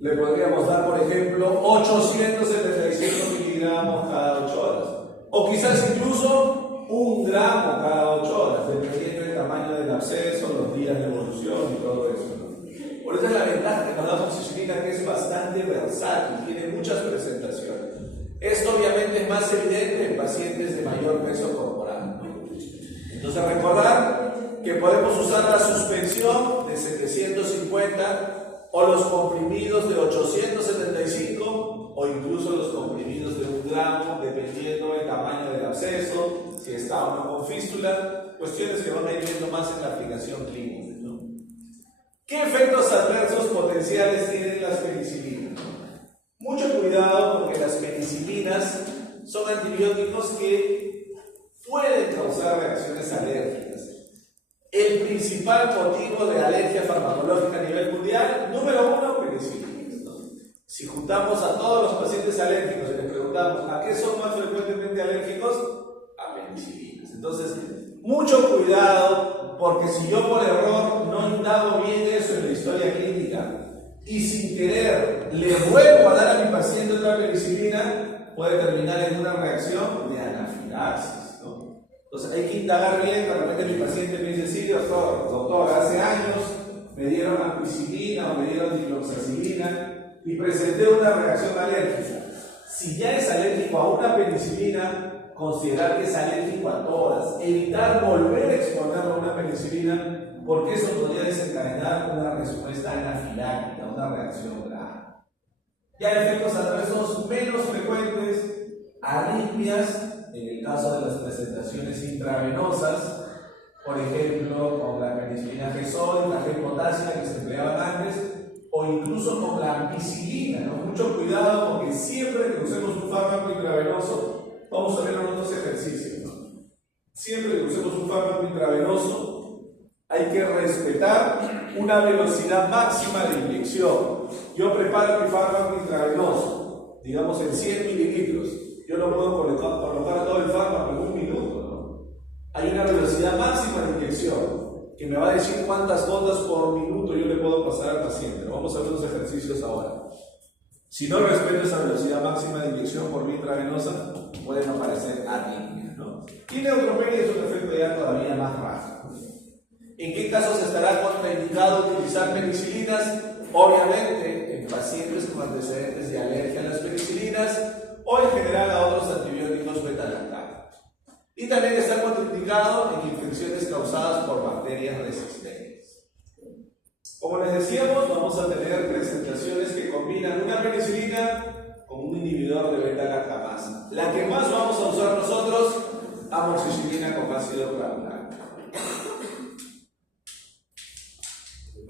Le podríamos dar, por ejemplo, 875 miligramos cada 8 horas. O quizás incluso 1 gramo cada 8 horas, dependiendo del tamaño del absceso, los días de evolución y todo eso, ¿no? Por eso es la ventaja que nos da amoxicilina, que es bastante versátil, tiene muchas presentaciones. Esto obviamente es más evidente en pacientes de mayor peso corporal, ¿no? Entonces recordar que podemos usar la suspensión de 750 o los comprimidos de 875 o incluso los comprimidos de 1 gramo, dependiendo del tamaño del absceso, si está o no con fístula, cuestiones que van a ir viendo más en la aplicación clínica, ¿no? ¿Qué efectos adversos potenciales tienen las penicilinas? Mucho cuidado, porque las penicilinas son antibióticos que pueden causar reacciones alérgicas. El principal motivo de alergia farmacológica a nivel mundial, número 1, penicilinas, ¿no? Si juntamos a todos los pacientes alérgicos y les preguntamos ¿a qué son más frecuentemente alérgicos? A penicilinas. Entonces, mucho cuidado, porque si yo por error no indago bien eso en la historia clínica y sin querer le vuelvo a dar a mi paciente otra penicilina, puede terminar en una reacción de anafilaxis, ¿no? Entonces hay que indagar bien. De repente mi paciente me dice, sí, doctor, hace años me dieron ampicilina o me dieron dicloxacilina y presenté una reacción alérgica. Si ya es alérgico a una penicilina, considerar que es alérgico a todas, evitar volver a exponerlo a una penicilina, porque eso podría desencadenar una respuesta anafiláctica, una reacción grave. Ya efectos adversos menos frecuentes, arritmias, en el caso de las presentaciones intravenosas, por ejemplo, con la penicilina G-Sol, la G-Potásica que se empleaban antes, o incluso con la ampicilina, ¿no? Mucho cuidado, porque siempre que usemos un fármaco intravenoso, vamos a ver en otros ejercicios, ¿no? Siempre que usemos un fármaco intravenoso, hay que respetar una velocidad máxima de inyección. Yo preparo mi fármaco intravenoso, digamos en 100 mililitros. Yo no puedo colocar todo el fármaco en 1 minuto, ¿no? Hay una velocidad máxima de inyección. que me va a decir cuántas gotas por minuto yo le puedo pasar al paciente. Vamos a ver unos ejercicios ahora. Si no respeto esa velocidad máxima de inyección por vía intravenosa, pueden aparecer arritmias, ¿no? Y neutropenia es un efecto ya todavía más bajo. ¿En qué casos estará contraindicado utilizar penicilinas? Obviamente en pacientes con antecedentes de alergia a las penicilinas o en general a otros antibióticos beta-lactámicos. Y también está contraindicado en infecciones causadas por bacterias resistentes. Como les decíamos, vamos a tener presentaciones que combinan una penicilina con un inhibidor de beta-lactamasa. La que más vamos a usar nosotros, amoxicilina con ácido clavulano.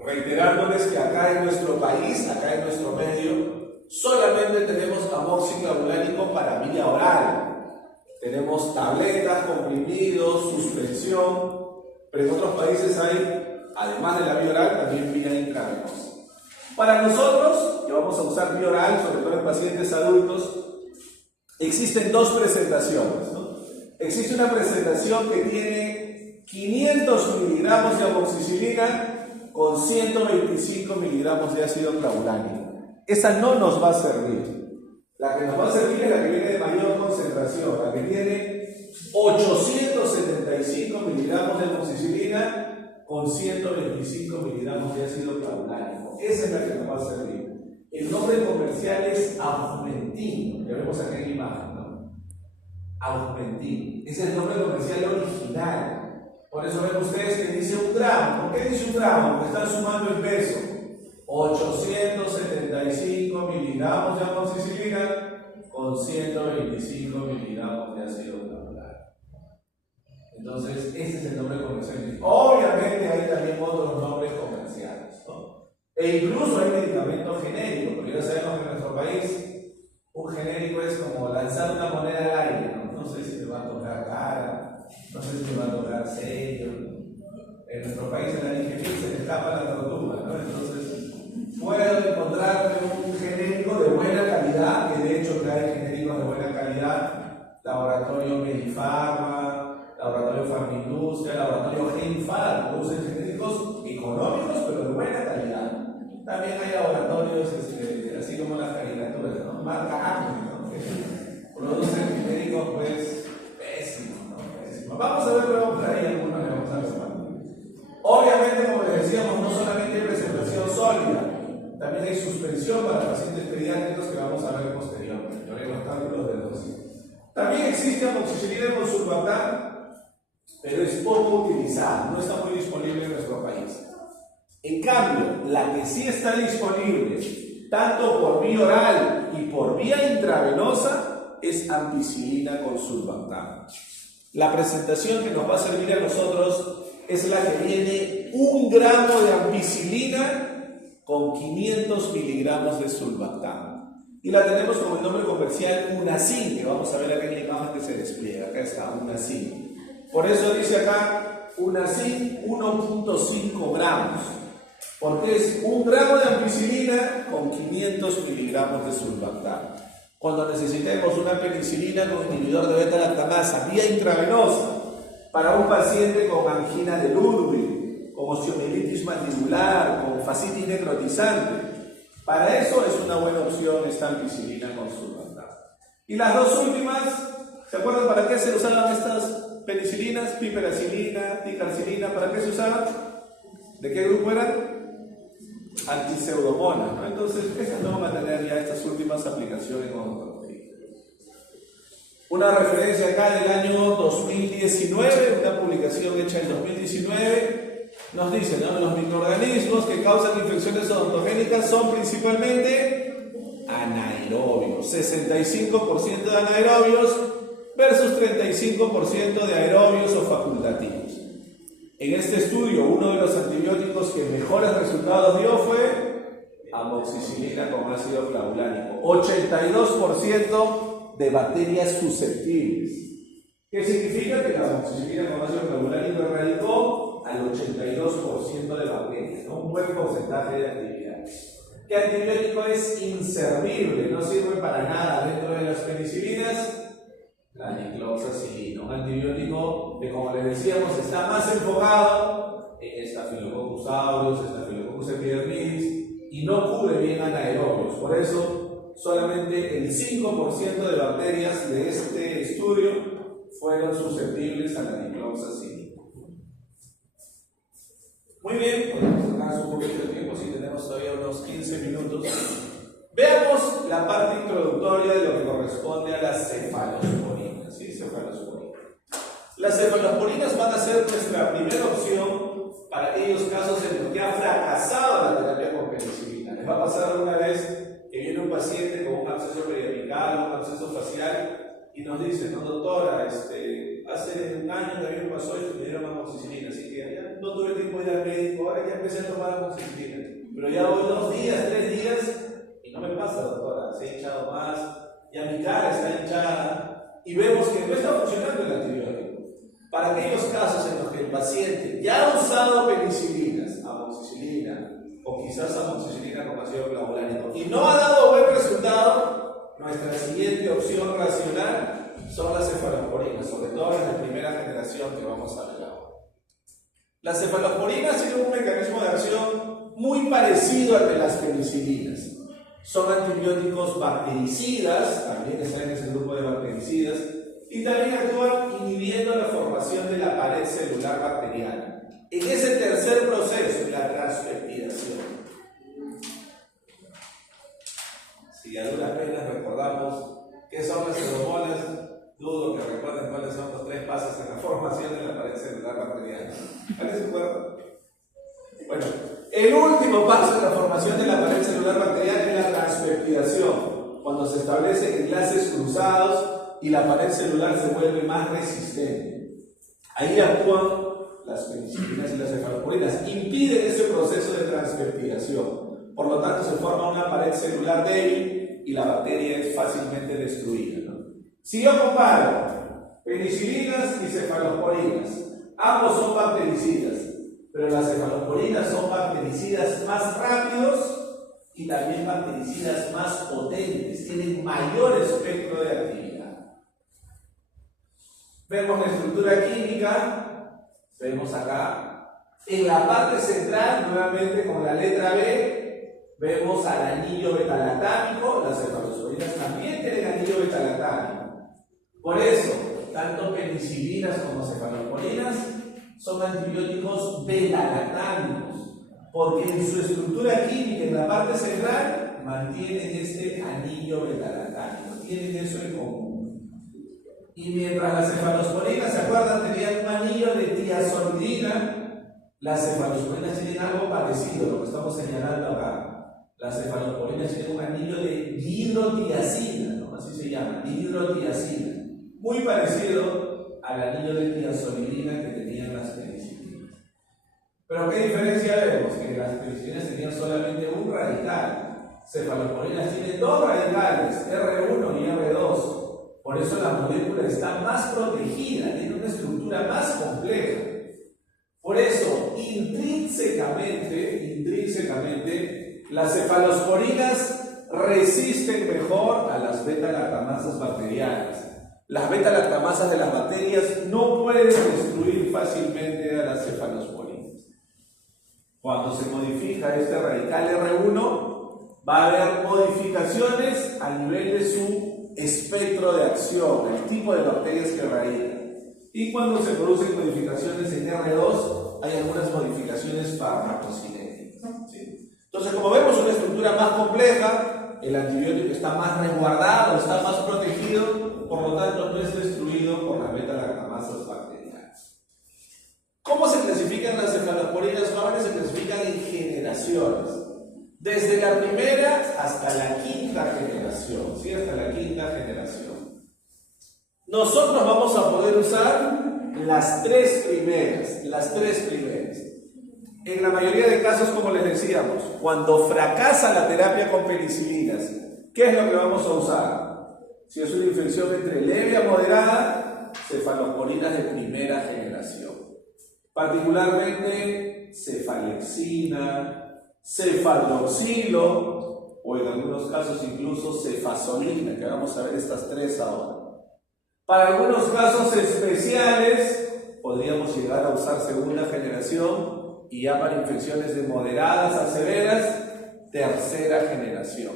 Reiterándoles que acá en nuestro país, acá en nuestro medio, solamente tenemos amoxiclavulánico para vía oral. Tenemos tabletas, comprimidos, suspensión, pero en otros países hay, además de la vía oral, también vía intravenosa. Para nosotros, que vamos a usar vía oral, sobre todo en pacientes adultos, existen dos presentaciones, ¿no? Existe una presentación que tiene 500 miligramos de amoxicilina con 125 miligramos de ácido clavulánico. Esa no nos va a servir. La que nos va a servir es la que viene de mayor concentración, la que tiene 875 miligramos de amoxicilina con 125 miligramos de ácido clavulánico. Esa es la que nos va a servir. El nombre comercial es Augmentin, que vemos aquí en la imagen, ¿no? Augmentin. Ese es el nombre comercial original. Por eso ven ustedes que dice 1 gramo. ¿Por qué dice 1 gramo? Porque están sumando el peso. 875 miligramos de amoxicilina con 125 miligramos de ácido clavulánico. Entonces, ese es el nombre comercial. Obviamente hay también otros nombres comerciales, ¿no? E incluso hay medicamentos genéricos, porque ya sabemos que en nuestro país un genérico es como lanzar una moneda al aire, ¿no? No sé si te va a tocar cara, no sé si te va a tocar sello. En nuestro país en la ingeniería se le escapa la tortuga, ¿no? Entonces, puedo encontrarme un genérico de buena calidad, que de hecho trae genéricos de buena calidad, laboratorio Medifarma, laboratorio Farmindustria, laboratorio Genfar, producen genéricos económicos pero de buena calidad. También hay laboratorios, así como las caricaturas, ¿no? Marca Acme, ¿no? Que producen genéricos pues pésimos, ¿no? Pésimos. Vamos a ver luego por ahí algunos que vamos a ver. Obviamente, como les decíamos, no solamente hay presentación sólida, también hay suspensión para pacientes pediátricos que vamos a ver posteriormente, en los cálculos de dosis. También existe amoxicilina con sulbactam, pero es poco utilizada, no está muy disponible en nuestro país. En cambio, la que sí está disponible, tanto por vía oral y por vía intravenosa, es ampicilina con sulbactam. La presentación que nos va a servir a nosotros es la que viene 1 gramo de ampicilina con 500 miligramos de sulbactam. Y la tenemos como el nombre comercial Unacin, que vamos a ver acá en la imagen que se despliega. Acá está, Unacin. Por eso dice acá Unacin 1.5 gramos. Porque es 1 gramo de ampicilina con 500 miligramos de sulbactam. Cuando necesitemos una penicilina con inhibidor de beta-lactamasa vía intravenosa para un paciente con angina de Ludwig, con osteomielitis mandibular, con fascitis necrotizante, para eso es una buena opción esta ampicilina con sulbactam. Y las dos últimas, ¿se acuerdan para qué se usaban estas penicilinas? Piperacilina, ticarcilina, ¿para qué se usaban? ¿De qué grupo eran? Antipseudomonas, ¿no? Entonces, estas no van a tener ya estas últimas aplicaciones en odontología. Una referencia acá del año 2019, una publicación hecha en 2019, nos dice, ¿no? Los microorganismos que causan infecciones odontogénicas son principalmente anaerobios, 65% de anaerobios versus 35% de aerobios o facultativos. En este estudio, uno de los antibióticos que mejores resultados dio fue amoxicilina con ácido clavulánico, 82% de bacterias susceptibles. ¿Qué significa? Que la amoxicilina con ácido clavulánico erradicó al 82% de bacterias, ¿no? Un buen porcentaje de actividad. ¿Qué antibiótico es inservible? No sirve para nada dentro de las penicilinas. La dicloxacilina, un antibiótico que, como les decíamos, está más enfocado Staphylococcus aureus, Staphylococcus epidermidis, y no cubre bien anaerobios. Por eso, solamente el 5% de bacterias de este estudio fueron susceptibles a la dicloxacin. Muy bien, podemos sacar un poquito de tiempo si tenemos todavía unos 15 minutos. Veamos la parte introductoria de lo que corresponde a las cefalosporinas. ¿Sí? Cefalosporinas. Las cefalosporinas van a ser nuestra primera opción para aquellos casos en los que ha fracasado la terapia con penicilina. Les va a pasar alguna vez que viene un paciente con un absceso periapical, un absceso facial, y nos dice, no doctora, hace un año que me pasó esto y me dieron amoxicilina, así que ya no tuve tiempo de ir al médico, ahora ya empecé a tomar amoxicilina, pero ya voy 2 días, 3 días, y no me pasa, doctora, se ha hinchado más, ya mi cara está hinchada, y vemos que no está funcionando el antibiótico. Para aquellos casos en los que el paciente ya ha usado penicilinas, amoxicilina, o quizás amoxicilina con ácido clavulánico, y no ha dado buen resultado, nuestra siguiente opción racional son las cefalosporinas, sobre todo en la primera generación que vamos a ver ahora. Las cefalosporinas tienen un mecanismo de acción muy parecido al de las penicilinas. Son antibióticos bactericidas, también están en ese grupo de bactericidas, y también actúan inhibiendo la formación de la pared celular bacteriana. En ese tercer proceso, la transpeptidación. Si a duras penas recordamos qué son las pseudomonas, dudo que recuerden cuáles son los 3 pasos en la formación de la pared celular bacteriana. ¿Alguien se acuerda? Bueno, el último paso en la formación de la pared celular bacteriana es la transpeptidación, cuando se establecen enlaces cruzados y la pared celular se vuelve más resistente. Ahí actúan las penicilinas y las cefalosporinas, impiden ese proceso de transpeptidación. Por lo tanto, se forma una pared celular débil y la bacteria es fácilmente destruida, ¿no? Si yo comparo penicilinas y cefalosporinas, ambos son bactericidas, pero las cefalosporinas son bactericidas más rápidos y también bactericidas más potentes, tienen mayor espectro de actividad. Vemos la estructura química, vemos acá, en la parte central, nuevamente con la letra B, vemos al anillo betalactámico. Las cefalosporinas también tienen anillo betalactámico. Por eso, tanto penicilinas como cefalosporinas son antibióticos betalactámicos, porque en su estructura química, en la parte central, mantienen este anillo betalactámico, tienen eso en común. Y mientras las cefalosporinas, ¿se acuerdan? Tenían un anillo de tiazolidina, las cefalosporinas tienen algo parecido, lo que estamos señalando acá. Las cefalosporinas tienen un anillo de dihidrotiazina, ¿no? Así se llama, dihidrotiazina, muy parecido al anillo de tiazolidina que tenían las penicilinas. Pero ¿qué diferencia vemos? Que las penicilinas tenían solamente un radical, cefalosporinas tienen 2 radicales, R1 y R2. Por eso la molécula está más protegida, tiene una estructura más compleja. Por eso, intrínsecamente, las cefalosporinas resisten mejor a las beta-lactamasas bacterianas. Las beta-lactamasas de las bacterias no pueden destruir fácilmente a las cefalosporinas. Cuando se modifica este radical R1, va a haber modificaciones a nivel de su espectro de acción, el tipo de bacterias que radican. Y cuando se producen modificaciones en R2, hay algunas modificaciones farmacocinéticas, ¿sí? Entonces, como vemos, una estructura más compleja, el antibiótico está más resguardado, está más protegido, por lo tanto no es destruido por las beta-lactamasas bacterianas. ¿Cómo se clasifican las cefalosporinas jóvenes? Se clasifican en generaciones. Desde la primera hasta la quinta generación, ¿sí? Hasta la quinta generación. Nosotros vamos a poder usar las 3 primeras. En la mayoría de casos, como les decíamos, cuando fracasa la terapia con penicilinas, ¿qué es lo que vamos a usar? Si es una infección entre leve a moderada, cefalosporinas de primera generación. Particularmente cefalexina, cefaldoxilo o en algunos casos incluso cefazolina, que vamos a ver estas 3 ahora. Para algunos casos especiales podríamos llegar a usar segunda generación Y ya para infecciones de moderadas a severas, tercera generación.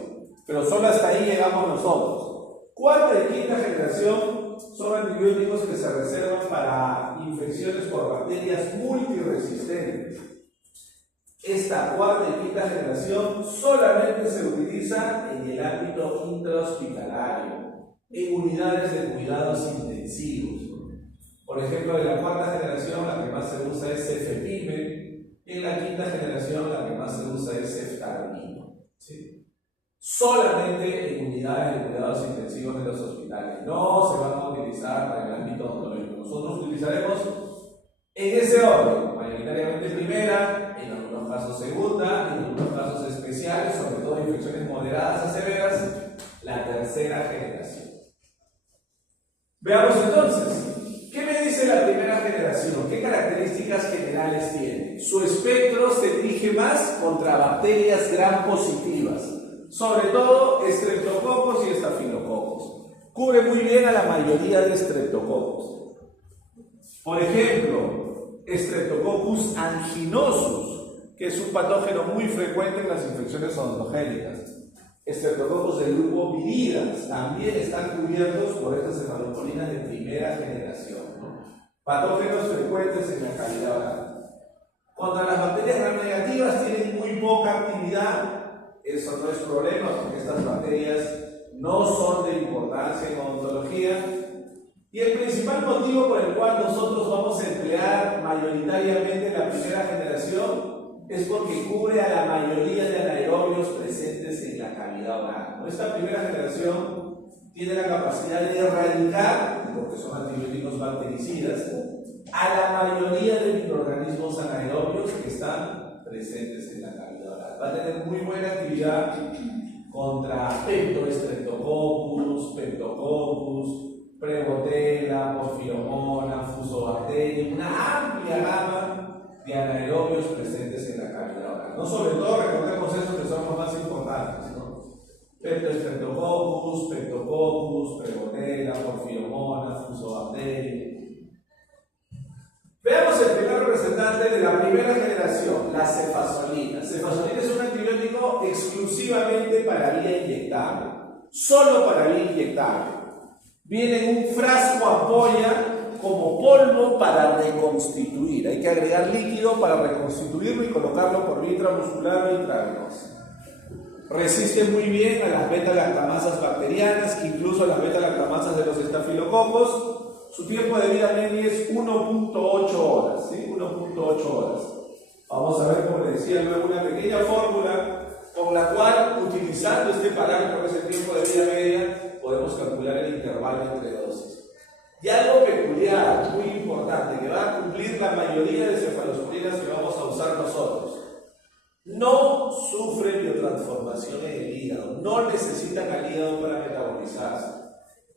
Pero solo hasta ahí llegamos nosotros. Cuarta y quinta generación son antibióticos que se reservan para infecciones por bacterias multiresistentes. Esta cuarta y quinta generación solamente se utiliza en el ámbito intrahospitalario, en unidades de cuidados intensivos. Por ejemplo, en la cuarta generación la que más se usa es cefepime, en la quinta generación la que más se usa es ceftazidime. ¿Sí? Solamente en unidades de cuidados intensivos de los hospitales. No se van a utilizar para el ámbito odontológico. Nosotros utilizaremos en ese orden, mayoritariamente primera, en algunos casos segunda, en algunos casos especiales, sobre todo infecciones moderadas a severas, la tercera generación. Veamos entonces, ¿qué me dice la primera generación? ¿Qué características generales tiene? Su espectro se dirige más contra bacterias gram positivas, sobre todo estreptococos y estafilococos. Cubre muy bien a la mayoría de estreptococos. Por ejemplo, Streptococcus anginosus, que es un patógeno muy frecuente en las infecciones odontogénicas. Streptococcus del grupo Viridas también están cubiertos por estas cefalosporinas de primera generación, ¿no? Patógenos frecuentes en la cavidad oral. Contra las bacterias gram negativas tienen muy poca actividad. Eso no es problema porque estas bacterias no son de importancia en odontología. Y el principal motivo por el cual nosotros vamos a emplear mayoritariamente la primera generación es porque cubre a la mayoría de anaerobios presentes en la cavidad oral. Esta primera generación tiene la capacidad de erradicar, porque son antibióticos bactericidas, a la mayoría de microorganismos anaerobios que están presentes en la cavidad oral. Va a tener muy buena actividad contra Streptococcus, Peptococcus, Prebotella, Porphyromonas, Fusobacterium, una amplia gama de anaerobios presentes en la cavidad oral. No, sobre todo recordemos esos que son los más importantes, ¿no? Streptococcus, Peptococcus, Prebotella, Porphyromonas, Fusobacterium. Veamos el primer representante de la primera generación, la cefazolina. Cefazolina es un antibiótico exclusivamente para vía inyectable, solo para vía inyectable. Viene en un frasco ampolla como polvo para reconstituir. Hay que agregar líquido para reconstituirlo y colocarlo por vía intramuscular o intravenosa. Resiste muy bien a las beta-lactamasas bacterianas, incluso a las beta-lactamasas de los estafilococos. Su tiempo de vida media es 1.8 horas, ¿sí? 1.8 horas. Vamos a ver, como les decía, luego una pequeña fórmula con la cual, utilizando este parámetro que es el tiempo de vida media, podemos calcular el intervalo entre dosis. Y algo peculiar, muy importante, que va a cumplir la mayoría de cefalosporinas que vamos a usar nosotros. No sufren biotransformación en el hígado, no necesitan al hígado para metabolizarse.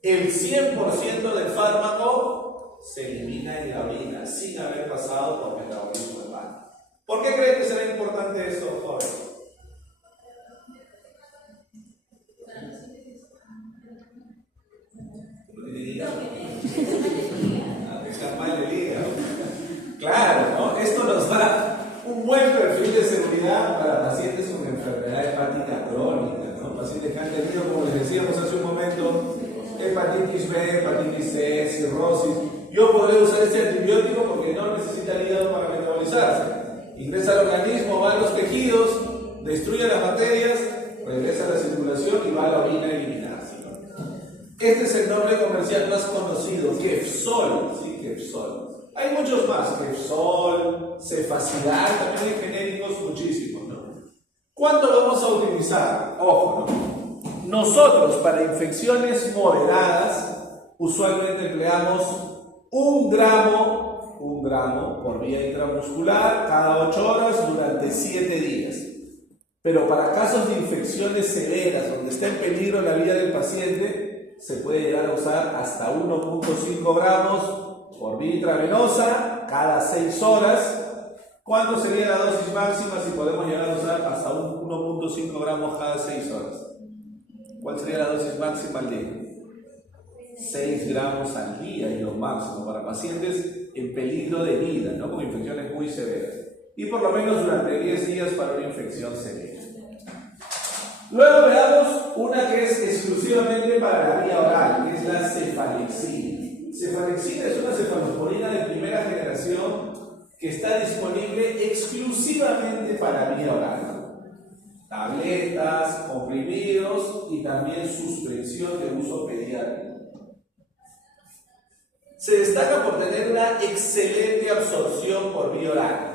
El 100% del fármaco se elimina en la orina sin haber pasado por metabolismo hepático. ¿Por qué creen que será importante esto, jóvenes? Está mal del hígado. Claro, ¿no? Esto nos da un buen perfil de seguridad para pacientes con enfermedad hepática crónica, ¿no? Pacientes que han tenido, como les decíamos hace un momento, hepatitis B, hepatitis C, cirrosis. Yo podré usar este antibiótico porque no necesita el hígado para metabolizarse. Ingresa al organismo, va a los tejidos, destruye las bacterias, regresa a la circulación y va a la orina a eliminarse, ¿no? Este es el nombre comercial más conocido, Kefzol, ¿sí? Kefzol. Hay muchos más, Kefzol, Cefacidal, también hay genéricos muchísimos, ¿no? ¿Cuánto vamos a utilizar? Ojo, ¿no? Nosotros para infecciones moderadas usualmente empleamos 1 gramo por vía intramuscular cada 8 horas durante 7 días. Pero para casos de infecciones severas donde está en peligro la vida del paciente, se puede llegar a usar hasta 1.5 gramos por vía intravenosa cada 6 horas. ¿Cuánto sería la dosis máxima si podemos llegar a usar hasta 1.5 gramos cada 6 horas? ¿Cuál sería la dosis máxima al día? 6 gramos al día y lo máximo para pacientes en peligro de vida, ¿no? Con infecciones muy severas. y por lo menos durante 10 días para una infección severa. Luego veamos una que es exclusivamente para la vía oral, que es la cefalexina. Cefalexina es una cefalosporina de primera generación que está disponible exclusivamente para vía oral. Tabletas, comprimidos y también suspensión de uso pediátrico. Se destaca por tener una excelente absorción por vía oral.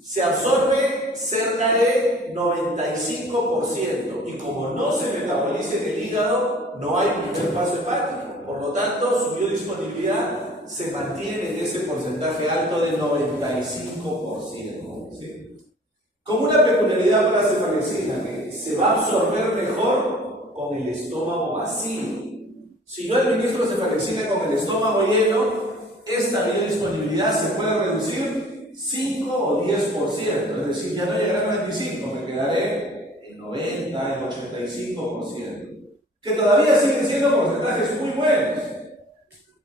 Se absorbe cerca de 95% y como no se metaboliza en el hígado, no hay primer paso hepático. Por lo tanto, su biodisponibilidad se mantiene en ese porcentaje alto de 95%. ¿Sí? Como una peculiaridad para la cefalexina, que se va a absorber mejor con el estómago vacío. Si no administro cefalexina con el estómago lleno, esta biodisponibilidad se puede reducir 5 o 10%, es decir, ya no llegaré al 25%, me quedaré en 90, en 85%, que todavía siguen siendo porcentajes muy buenos.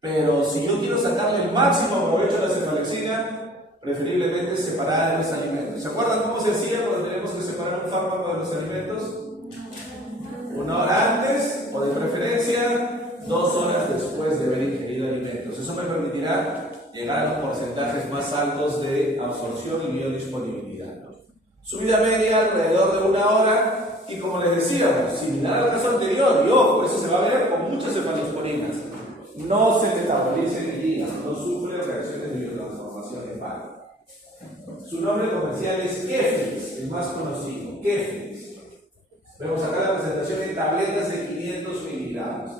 Pero si yo quiero sacarle el máximo provecho a la cefalexina, preferiblemente separar de los alimentos. ¿Se acuerdan cómo se hacía cuando tenemos que separar un fármaco de los alimentos? 1 hora antes, o de preferencia 2 horas después de haber ingerido alimentos. Eso me permitirá llegar a los porcentajes más altos de absorción y biodisponibilidad, ¿no? Su vida media alrededor de 1 hora y, como les decíamos, similar al caso anterior, y ojo, eso se va a ver con muchas cefalosporinas. No se metaboliza en el hígado, no sufre reacciones de biotransformación hepática. Su nombre comercial es Keflex, el más conocido, Keflex. Vemos acá la presentación en tabletas de 500 miligramos.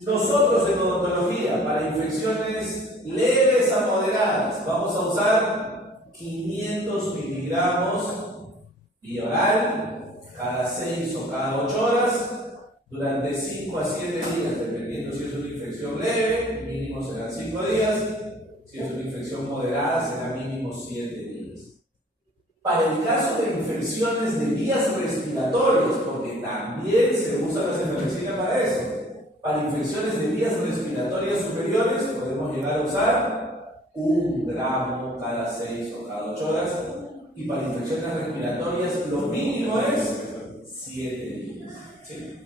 Nosotros en odontología, para infecciones leves a moderadas, vamos a usar 500 miligramos vía oral cada 6 o cada 8 horas durante 5 a 7 días, dependiendo si es una infección leve, mínimo serán 5 días, si es una infección moderada será mínimo 7 días. Para el caso de infecciones de vías respiratorias, porque también se usa la cefalexina para eso, para infecciones de vías respiratorias superiores podemos llegar a usar 1 gramo cada 6 o cada 8 horas, y para infecciones respiratorias lo mínimo es 7 días. ¿Sí?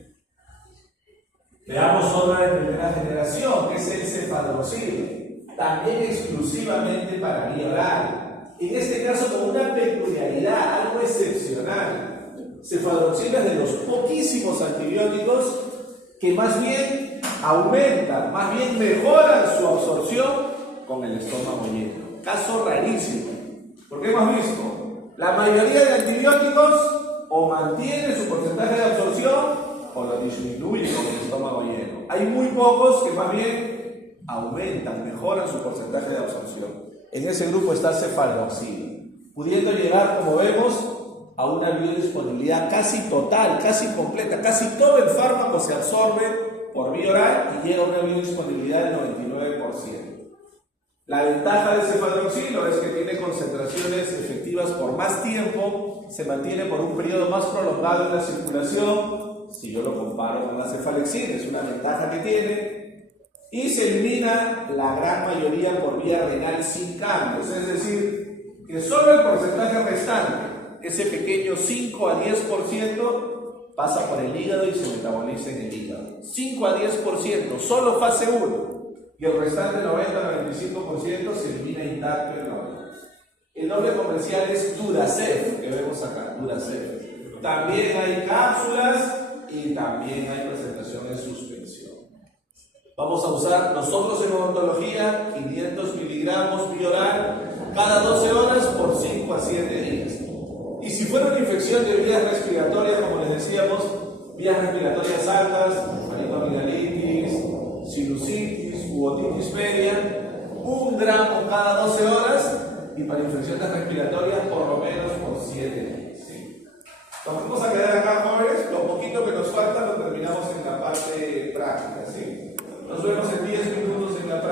Veamos otra de primera generación, que es el cefadroxil, también exclusivamente para vía oral. En este caso con una peculiaridad, algo excepcional. Cefadroxil es de los poquísimos antibióticos que más bien aumentan, más bien mejoran su absorción con el estómago lleno. Caso rarísimo, porque hemos visto, la mayoría de antibióticos o mantienen su porcentaje de absorción o lo disminuyen con el estómago lleno. Hay muy pocos que más bien aumentan, mejoran su porcentaje de absorción. En ese grupo está cefadroxil, pudiendo llegar, como vemos, a una biodisponibilidad casi total, casi completa, casi todo el fármaco se absorbe por vía oral y llega a una biodisponibilidad del 99%. La ventaja del cefadroxil es que tiene concentraciones efectivas por más tiempo, se mantiene por un periodo más prolongado en la circulación, si yo lo comparo con la cefalexina, es una ventaja que tiene, y se elimina la gran mayoría por vía renal sin cambios, es decir, que solo el porcentaje restante, ese pequeño 5 a 10%, pasa por el hígado y se metaboliza en el hígado. 5 a 10%, solo fase 1. Y el restante 90-95% se elimina intacto en la orina. El nombre comercial es Duracef, que vemos acá, Duracef. También hay cápsulas y también hay presentación en suspensión. Vamos a usar nosotros en odontología 500 miligramos vía oral cada 12 horas por 5 a 7 días. Y si fuera una infección de vías respiratorias, como les decíamos, vías respiratorias altas, faringoamigdalitis, sinusitis u otitis media, 1 gramo cada 12 horas, y para infecciones respiratorias por lo menos por 7 días. ¿Sí? Nos vamos a quedar acá, jóvenes, lo poquito que nos falta lo terminamos en la parte práctica. ¿Sí? Nos vemos en 10 minutos en la práctica.